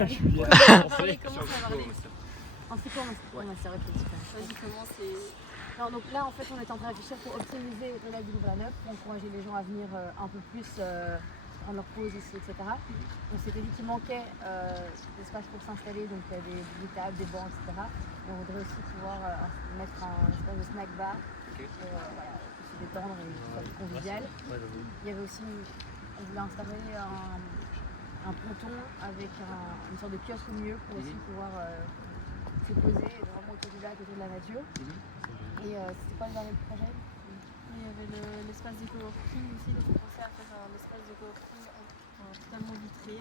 On commence à parler. On fait comment ça Vas-y, commence et... Non, donc là, en fait, on est en train de réfléchir pour optimiser le lac du Louvain-la-Neuve, pour encourager les gens à venir un peu plus prendre leur pause ici, etc. On s'était dit qu'il manquait d'espace pour s'installer, donc des tables, des bancs, etc. Et on voudrait aussi pouvoir mettre un espace de snack bar pour se détendre et que ce soit plus convivial. Il y avait aussi, on voulait installer un ponton avec une sorte de kiosque au milieu pour aussi pouvoir se poser vraiment autour du lac, autour de la nature. Et c'était quoi le dernier projet? Il y avait l'espace de coworking aussi, donc on pensait à faire un espace de coworking totalement vitré,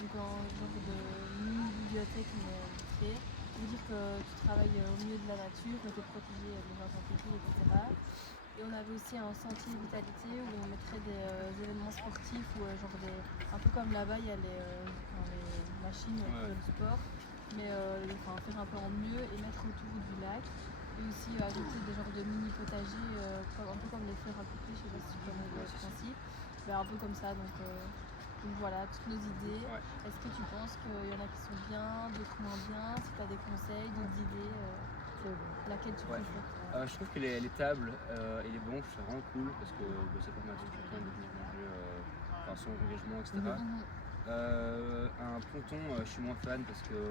donc en genre de mini-bibliothèque mais vitrée. Ça veut dire que tu travailles au milieu de la nature, mais tu es protégé des intempéries, etc. Et on avait aussi un sentier vitalité où on mettrait des événements sportifs, ou un peu comme là-bas il y a les machines pour le sport, mais faire un peu en mieux et mettre autour du lac. Et aussi ajouter des genres de mini potagers, un peu comme les fleurs à couper, je sais pas si tu connais le principe, mais un peu comme ça, donc voilà, toutes nos idées. Est-ce que tu penses qu'il y en a qui sont bien, d'autres moins bien? Si tu as des conseils, d'autres idées, laquelle tu préfères? Je trouve que les tables et les bancs, c'est vraiment cool parce que ça permet à tout quelqu'un de venir manger sans engagement, etc. Un ponton, je suis moins fan parce que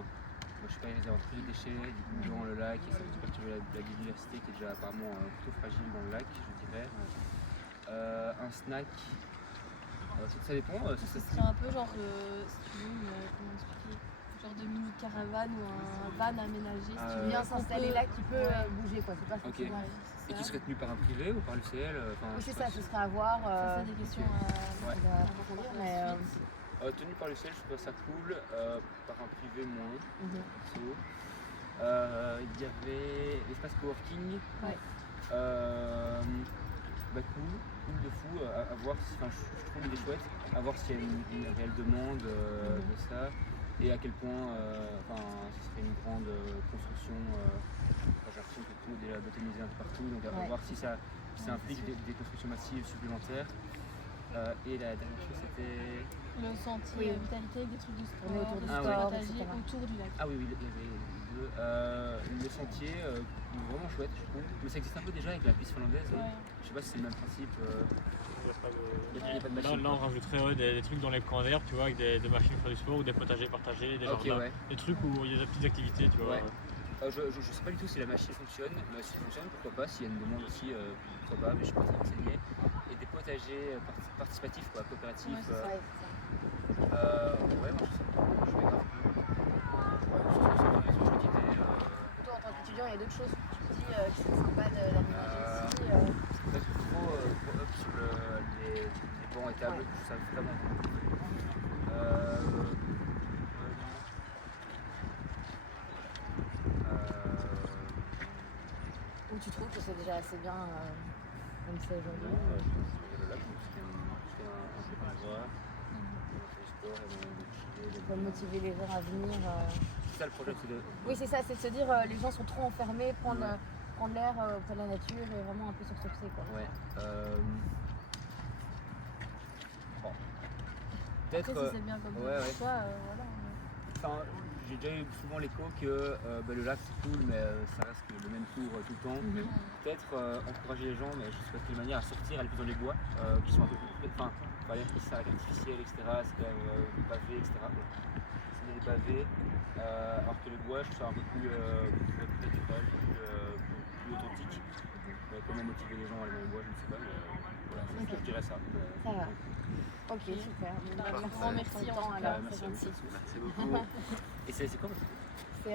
je sais pas, il y a trop de déchets, du coup dans le lac, et ça peut perturber la biodiversité qui est déjà apparemment plutôt fragile dans le lac, je dirais. Un snack, ça dépend. Ce serait un peu genre, si tu veux, comment expliquer, genre de mini caravane ou un van aménagé, si tu veux bien s'installer là, qui peut bouger quoi, c'est pas forcément. Et qui serait tenu par un privé ou par l'UCL? Oui, c'est ça, ce serait à voir. Ça, c'est des questions à approfondir, mais. Tenu par l'UCL, je trouve ça cool, par un privé moins. Il y avait l'espace coworking. Cool de fou, à voir si, je trouve qu'il est chouette, à voir s'il y a une réelle demande de ça et à quel point ce serait une grande construction. J'ai l'impression que tout est déjà botanisé un peu partout, donc à voir si ça implique des constructions massives supplémentaires. Et la dernière chose c'était le sentier vitalité avec des trucs de sport, autour du sport, autour du lac. Ah oui, il y avait deux. Le sentier vraiment chouette je trouve, mais ça existe un peu déjà avec la piste finlandaise. Je sais pas si c'est le même principe. Il n'y a pas de machine. Là on rajouterait des trucs dans les coins d'herbe, tu vois, avec des machines pour faire du sport ou des potagers partagés, des jardins, des trucs où il y a des petites activités, tu vois. Je sais pas du tout si la machine fonctionne, mais si ça fonctionne, pourquoi pas, s'il y a une demande aussi, pourquoi pas, mais je suis pas très renseigné. Et des potagers participatifs, quoi, coopératifs. Moi je sais pas. Toi en tant qu'étudiant, il y a d'autres choses que tu te dis qui serait sympa d'aménager ici. Peut-être trop up sur les bancs et tables, je trouve ça vraiment cool. Ou tu trouves que c'est déjà assez bien comme c'est aujourd'hui? Pour motiver les gens à venir. C'est ça le projet, c'est de... Oui, c'est ça, c'est de se dire les gens sont trop enfermés, prendre l'air auprès de la nature et vraiment un peu se ressourcer, quoi. Peut-être. Après, si c'est bien comme toi, voilà. J'ai déjà eu souvent l'écho que le lac c'est cool, mais ça reste le même tour tout le temps. Peut-être encourager les gens, mais je sais pas de quelle manière, à sortir, aller plus dans les bois, qui sont un peu plus. Enfin, on va dire que c'est artificiel, etc. C'est quand même pavé, etc. C'est des pavés, alors que le bois, je trouve ça un peu plus naturel, plus authentique. Comment motiver les gens à aller dans le bois, je ne sais pas, mais voilà, je dirais ça. Ça va. Ok, super. Un grand merci, alors, merci beaucoup. Et c'est quoi votre